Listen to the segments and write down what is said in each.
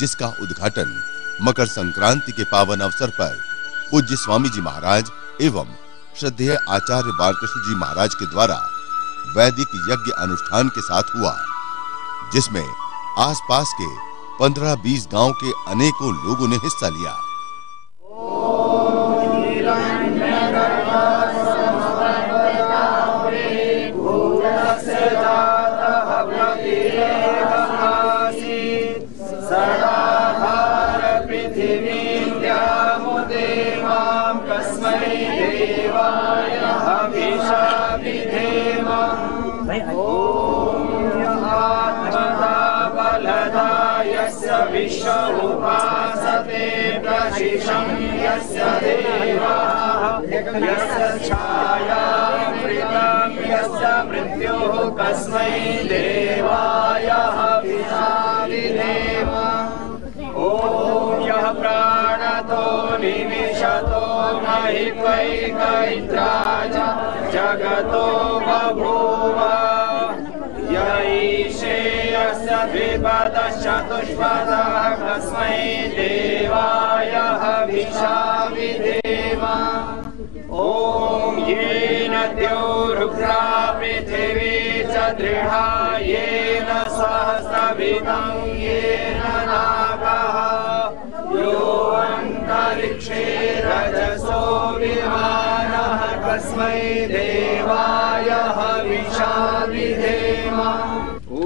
जिसका उद्घाटन मकर संक्रांति के पावन अवसर पर पूज्य स्वामी जी महाराज एवं श्रद्धेय आचार्य बालकृष्ण जी महाराज के द्वारा वैदिक यज्ञ अनुष्ठान के साथ हुआ, जिसमें आसपास के 15-20 गांव के अनेकों लोगों ने हिस्सा लिया। उपासते प्रशिशं यस्य देवाः यस्य छायामृतं यस्य मृत्युः कस्मै देवाय हविषाविधेम। ॐ यः प्राणतो निविशतो महित्वैक इन्द्राय जगतो बभूव य ईशे यस्य द्विपदश्चतुष्पदः कस्मै देवाय हविषाविधेम। ॐ येन द्यौरुग्रा पृथिवी च दृढा येन सहस्रविदं येन नागः यो अन्तरिक्षे रजसो विमानः कस्मै देवाय हविषाविधेम। ॐ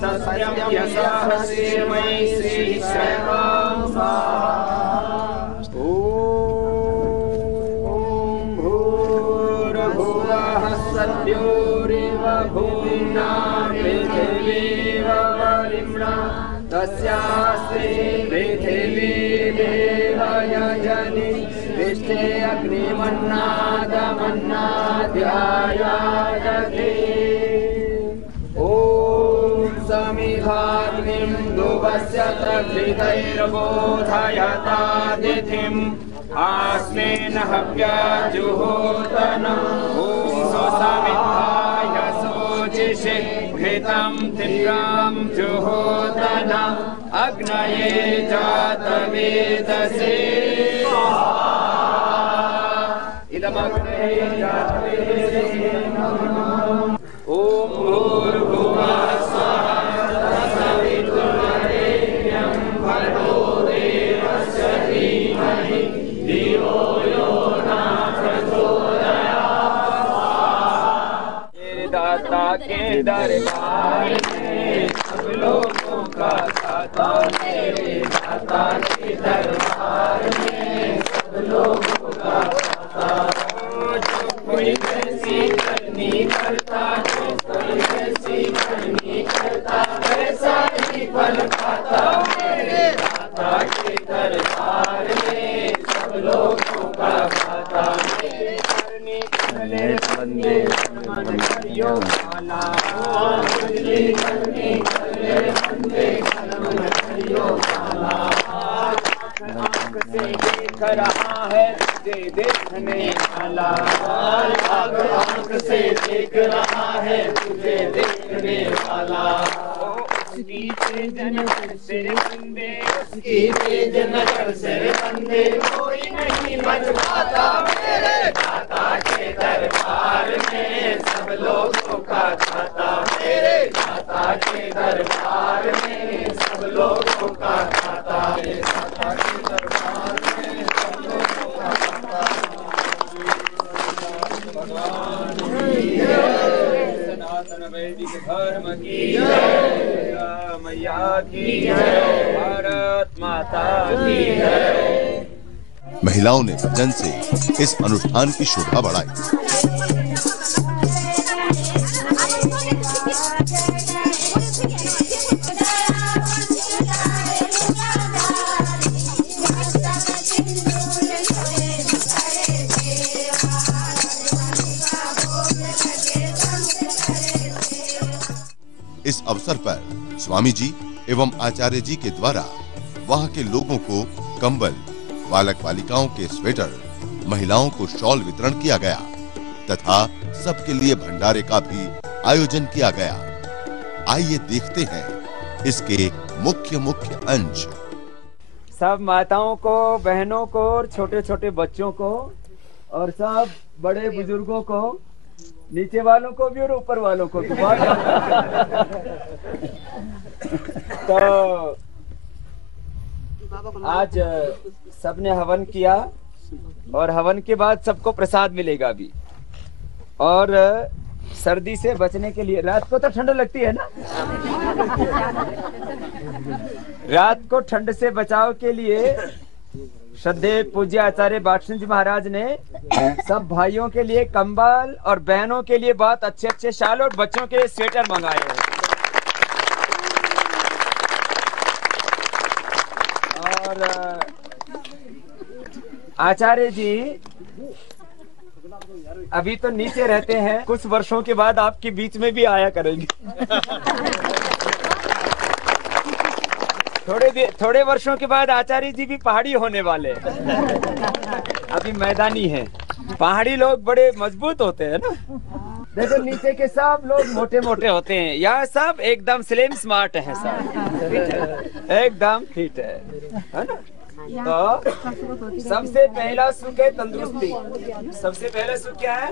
सत्यं यशस्मै श्रीश्रवं ॐ भूर्भुवः सद्योरिव भूम्ना पृथिवीव वरिम्णा तस्यास्ति पृथिवी देवयजनि विष्टे अग्निमन्नादमन्नाद्यायादधे। समिधाग्निं दुवस्य प्रकृतैर्बोधयतादिथिम् आस्मिन् हव्याजुहोतनम् ॐ सुसमिधाय शोचिषे घृतं तीव्रं जुहोतनम् अग्नये जातवेदसे इदमग्नये जातवेदसे ॐ भूर्भुवः के दरबार में सब लोगों का दाता मेरे दाता के दरबार में सब लोगों का दाता। जो कोई ऐसी करनी करता जो कोई ऐसी करनी करता ऐसा ही फल पाता मेरे दाता के दरबार में सब लोगों का दाता। मेरे करनी करने बंदे मन करियो आँख से देख रहा है तुझे देखने वाला आँख से देख रहा है तुझे देखने वाला। उसकी तेज नजर से बंदे उसकी तेज नजर से बंदे कोई नहीं बच पाता मेरे दाता के दरबार में सब लोगों का दाता मेरे दाता के दरबार में सब लोगों का दाता मेरे दाता के दरबार में सब लोगों का दाता। सनातन वैदिक धर्म की जय, मैया की जय, भारत माता की जय। महिलाओं ने भजन से इस अनुष्ठान की शोभा बढ़ाई। इस अवसर पर स्वामी जी एवं आचार्य जी के द्वारा वहां के लोगों को कंबल, बालक बालिकाओं के स्वेटर, महिलाओं को शॉल वितरण किया गया तथा सबके लिए भंडारे का भी आयोजन किया गया। आइए देखते हैं इसके मुख्य मुख्य अंश। सब माताओं को, बहनों को और छोटे छोटे बच्चों को और सब बड़े बुजुर्गों को, नीचे वालों को भी और ऊपर वालों को भी। तो आज सबने हवन किया और हवन के बाद सबको प्रसाद मिलेगा भी। और सर्दी से बचने के लिए, रात को तो ठंड लगती है ना, रात को ठंड से बचाव के लिए श्रद्धेय पूज्य आचार्य बाटसिंह जी महाराज ने सब भाइयों के लिए कंबल और बहनों के लिए बहुत अच्छे अच्छे शाल और बच्चों के लिए स्वेटर मंगाए हैं। और आचार्य जी अभी तो नीचे रहते हैं, कुछ वर्षों के बाद आपके बीच में भी आया करेंगे। थोड़े वर्षों के बाद आचार्य जी भी पहाड़ी होने वाले हैं। अभी मैदानी हैं। पहाड़ी लोग बड़े मजबूत होते हैं ना। देखो नीचे के सब लोग मोटे मोटे होते हैं, यहाँ सब एकदम स्लिम स्मार्ट है, सब एकदम फिट है ना। तो सबसे पहला सुख है तंदुरुस्ती। सबसे पहला सुख क्या है?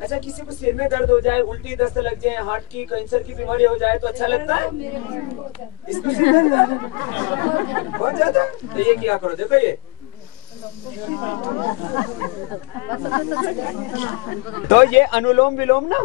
अच्छा, किसी को सिर में दर्द हो जाए, उल्टी दस्त लग जाए, हार्ट की कैंसर की बीमारी हो जाए तो अच्छा लगता है? इसको सिर दर्द बहुत ज्यादा, तो ये क्या करो, देखो ये तो ये अनुलोम विलोम ना,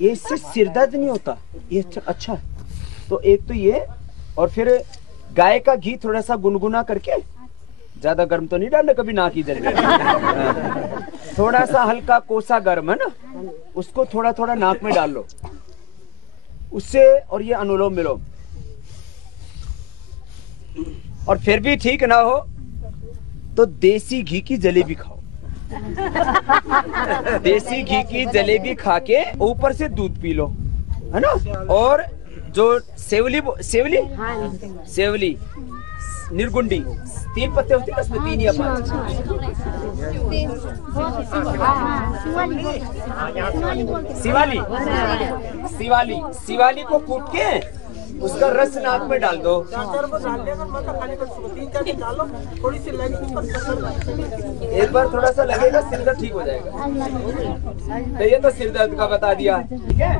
ये इससे सिर दर्द नहीं होता, ये अच्छा। तो एक तो ये, और फिर गाय का घी थोड़ा सा गुनगुना करके, ज्यादा गर्म तो नहीं डालना कभी नाक इधर, थोड़ा सा हल्का कोसा गर्म है ना, उसको थोड़ा थोड़ा नाक में डाल लो उससे, और ये अनुलोम विलोम। और फिर भी ठीक ना हो तो देसी घी की जलेबी खाओ। देसी घी की जलेबी खा के ऊपर से दूध पी लो, है ना। और जो सेवली निर्गुंडी 3 पत्ते होते हैं, उसमें 3 या 5। शिवाली को कूट के उसका रस नाक में डाल दो। एक बार थोड़ा सा लगेगा, सिर दर्द ठीक हो जाएगा। तो ये तो सिर दर्द का बता दिया, ठीक है।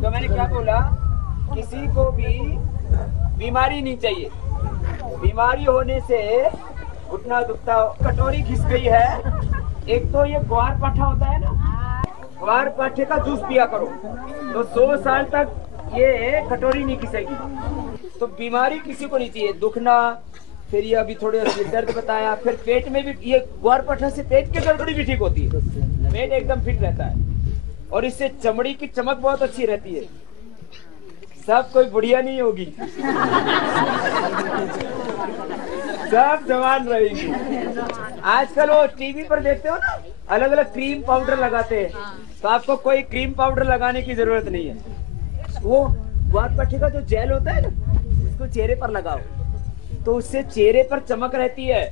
तो मैंने क्या बोला, किसी को भी बीमारी नहीं चाहिए। बीमारी होने से घुटना दुखता हो, कटोरी घिस गई है, एक तो ये ग्वार पाठा होता है ना, ग्वार पाठे का जूस पिया करो तो 100 साल तक ये कटोरी नहीं घिसेगी। तो बीमारी किसी को नहीं चाहिए, दुखना, फिर ये अभी थोड़े सिर दर्द बताया, फिर पेट में भी ये ग्वार पाठा से पेट की गड़बड़ी भी ठीक होती है, पेट एकदम फिट रहता है। और इससे चमड़ी की चमक बहुत अच्छी रहती है। सब कोई बुढ़िया नहीं होगी, सब जवान रहेगी। आजकल वो टीवी पर देखते हो ना, अलग अलग क्रीम पाउडर लगाते हैं, तो आपको कोई क्रीम पाउडर लगाने की जरूरत नहीं है। वो ग्वार पाठे का जो जेल होता है ना, उसको चेहरे पर लगाओ तो उससे चेहरे पर चमक रहती है।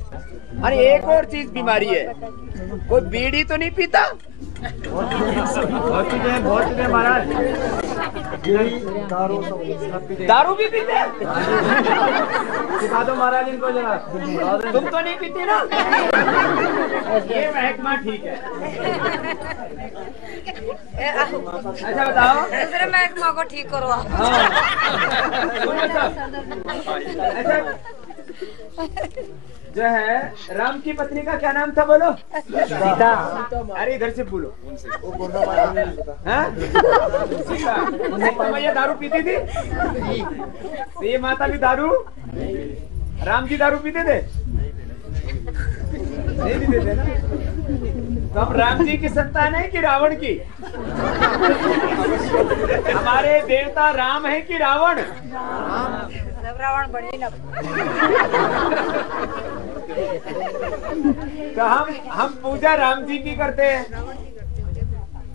अरे एक और चीज बीमारी है, कोई बीड़ी तो नहीं पीता? बहुत चुके हैं महाराज, दारू भी पीते हैं? सिखा दो महाराज इनको जरा, तुम तो नहीं पीते ना? ये महकमा ठीक है। अच्छा बताओ, दूसरे महकमा को ठीक करो आप। अच्छा, जो है राम की पत्नी का क्या नाम था, बोलो? सीता। अरे इधर से बोलो। सीता। ये दारू पीती थी? तो ये माता भी दारू, राम जी दारू पीते थे? नहीं पीते थे ना। तो हम राम जी की संतान है कि रावण की? हमारे देवता राम है कि रावण? रावण बड़ी ना। तो हम पूजा राम जी की करते हैं,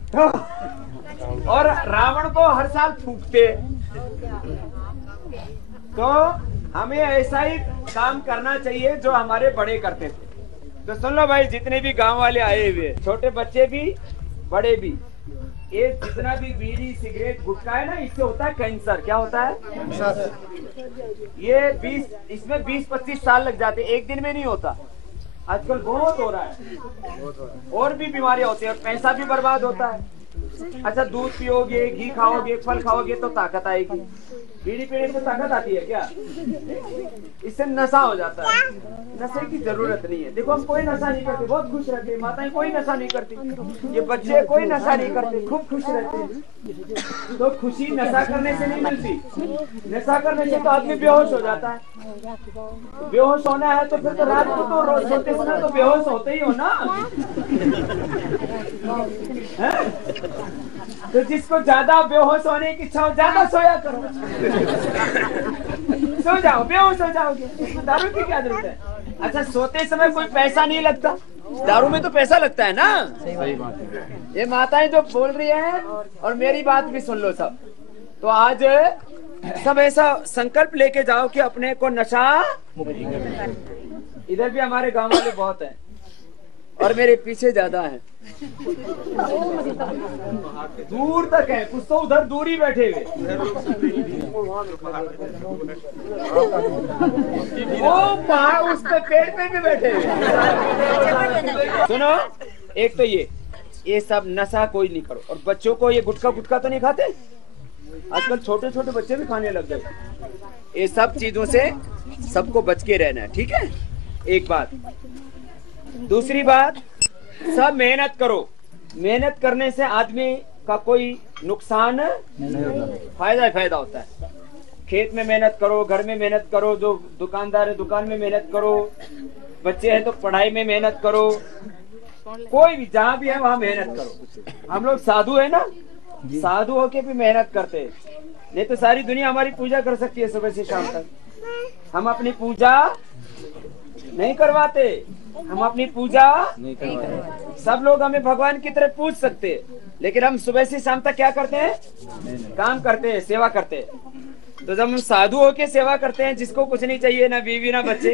तो और रावण को हर साल फूंकते। तो हमें ऐसा ही काम करना चाहिए जो हमारे बड़े करते थे। तो सुन लो भाई, जितने भी गांव वाले आए हुए, छोटे बच्चे भी बड़े भी, ये जितना भी बीड़ी सिगरेट गुटखा है ना, इससे होता है कैंसर। क्या होता है? ये 20 इसमें 20-25 साल लग जाते हैं, एक दिन में नहीं होता। आजकल बहुत हो रहा है, और भी बीमारियां होती है, पैसा भी बर्बाद होता है। अच्छा, दूध पियोगे, घी खाओगे, फल खाओगे तो ताकत आएगी। बीड़ी पीने से ताकत आती है क्या? इससे नशा हो जाता है। नशे की जरूरत नहीं है। देखो, हम कोई नशा नहीं करते, बहुत खुश रहते हैं। माताएं कोई नशा नहीं करती, ये बच्चे कोई नशा नहीं करते, खूब खुश रहते हैं। तो खुशी नशा करने से नहीं मिलती। नशा करने से तो आदमी बेहोश हो जाता है। बेहोश होना है तो फिर तो रात को तो रोज सोते समय तो बेहोश होते ही हो ना। तो जिसको ज्यादा बेहोश होने की इच्छा हो, ज्यादा सोया करो। सो जाओ, बेहोश हो जाओगे, दारू की क्या जरूरत है? अच्छा, सोते समय कोई पैसा नहीं लगता, दारू में तो पैसा लगता है ना। सही बात है। ये माताएं जो बोल रही हैं, और मेरी बात भी सुन लो सब। तो आज सब ऐसा संकल्प लेके जाओ कि अपने को नशा। इधर भी हमारे गांव वाले बहुत हैं, और मेरे पीछे ज्यादा हैं, दूर तक है, कुछ तो उधर दूर ही बैठे हुए। वो पहाड़ उस पे पेड़ पे भी बैठे हुए। सुनो, एक तो ये सब नशा कोई नहीं करो। और बच्चों को ये गुटखा तो नहीं खाते, आजकल छोटे छोटे बच्चे भी खाने लग गए। ये सब चीजों से सबको बच के रहना है, ठीक है? एक बात। दूसरी बात, सब मेहनत करो। मेहनत करने से आदमी का कोई नुकसान नहीं होता, फायदा ही फायदा होता है। खेत में मेहनत करो, घर में मेहनत करो, जो दुकानदार है दुकान में मेहनत करो, बच्चे हैं तो पढ़ाई में मेहनत करो, कोई भी जहाँ भी है वहाँ मेहनत करो। हम लोग साधु है ना, साधु होके भी मेहनत करते हैं, नहीं तो सारी दुनिया हमारी पूजा कर सकती है सुबह से शाम तक। हम अपनी पूजा नहीं करवाते, हम अपनी पूजा नहीं करवाते। सब लोग हमें भगवान की तरह पूज सकते हैं, लेकिन हम सुबह से शाम तक क्या करते हैं? काम करते हैं, सेवा करते हैं। तो जब हम साधु होके सेवा करते हैं, जिसको कुछ नहीं चाहिए, ना बीवी ना बच्चे,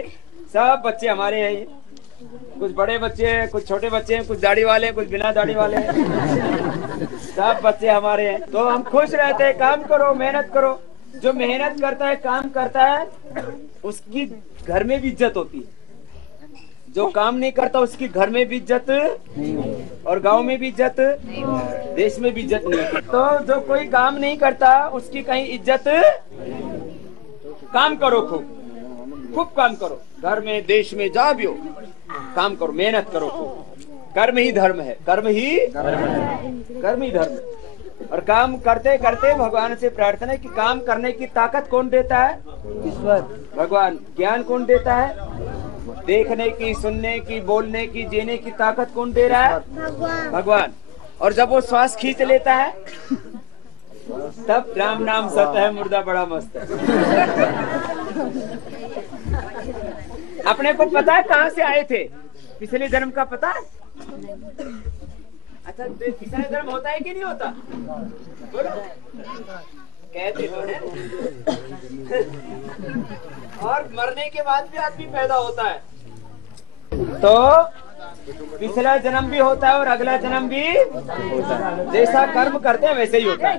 सब बच्चे हमारे हैं। कुछ बड़े बच्चे हैं, कुछ छोटे बच्चे हैं, कुछ दाढ़ी वाले, कुछ बिना दाढ़ी वाले हैं, सब बच्चे हमारे हैं। तो हम खुश रहते हैं। काम करो, मेहनत करो। जो मेहनत करता है, काम करता है, उसकी घर में भी इज्जत होती है। जो काम नहीं करता, उसकी घर में भी इज्जत नहीं, और गांव में भी इज्जत, देश में भी इज्जत नहीं। तो जो कोई काम नहीं करता, उसकी कहीं इज्जत। काम करो, खूब काम करो, घर में देश में जहाँ भी हो काम करो, मेहनत करो खूब। कर्म ही धर्म है, कर्म ही धर्म है। और काम करते करते भगवान से प्रार्थना है कि काम करने की ताकत कौन देता है? ईश्वर, भगवान। ज्ञान कौन देता है? देखने की, सुनने की, बोलने की, जीने की ताकत कौन दे रहा है? भगवान। और जब वो श्वास खींच लेता है, तब राम नाम सत्य है, मुर्दा बड़ा मस्त है। अपने को पता है कहाँ से आए थे? पिछले जन्म का पता है? अच्छा, पिछले जन्म होता है कि नहीं होता? कहते तो है। और मरने के बाद भी आदमी पैदा होता है, तो पिछला जन्म भी होता है और अगला जन्म भी होता है। जैसा कर्म करते हैं वैसे ही होता है।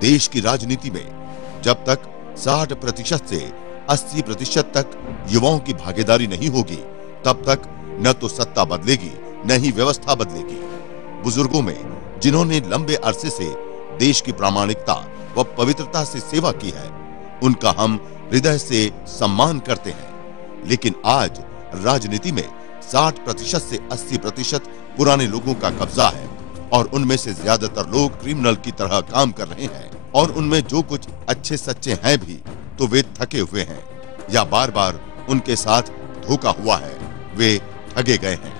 देश की राजनीति में जब तक 60% से 80% तक युवाओं की भागीदारी नहीं होगी, तब तक न तो सत्ता बदलेगी न ही व्यवस्था बदलेगी। बुजुर्गों में जिन्होंने लंबे अरसे से देश की प्रामाणिकता व पवित्रता से सेवा की है, उनका हम हृदय से सम्मान करते हैं। लेकिन आज राजनीति में 60% से 80% पुराने लोगों का कब्जा है और उनमें से ज्यादातर लोग क्रिमिनल की तरह काम कर रहे हैं, और उनमें जो कुछ अच्छे सच्चे हैं भी तो वे थके हुए हैं या बार बार उनके साथ धोखा हुआ है, वे ठगे गए हैं।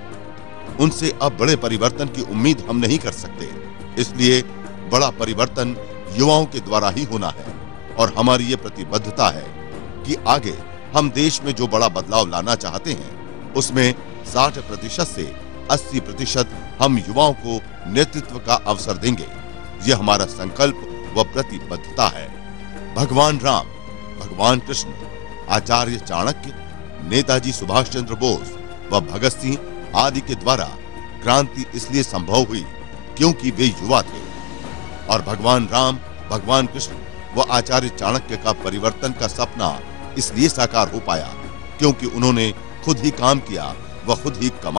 उनसे अब बड़े परिवर्तन की उम्मीद हम नहीं कर सकते। इसलिए बड़ा परिवर्तन युवाओं के द्वारा ही होना है और हमारी ये प्रतिबद्धता है कि आगे हम देश में जो बड़ा बदलाव लाना चाहते हैं उसमें 60% से 80% हम युवाओं को नेतृत्व का अवसर देंगे। यह हमारा संकल्प व प्रतिबद्धता है। भगवान राम, भगवान कृष्ण, आचार्य चाणक्य, नेताजी सुभाष चंद्र बोस व भगत सिंह आदि के द्वारा क्रांति इसलिए संभव हुई क्योंकि वे युवा थे, और भगवान राम, भगवान कृष्ण व आचार्य चाणक्य का परिवर्तन का सपना इसलिए साकार हो पाया क्योंकि उन्होंने खुद ही काम किया व खुद ही कमाया।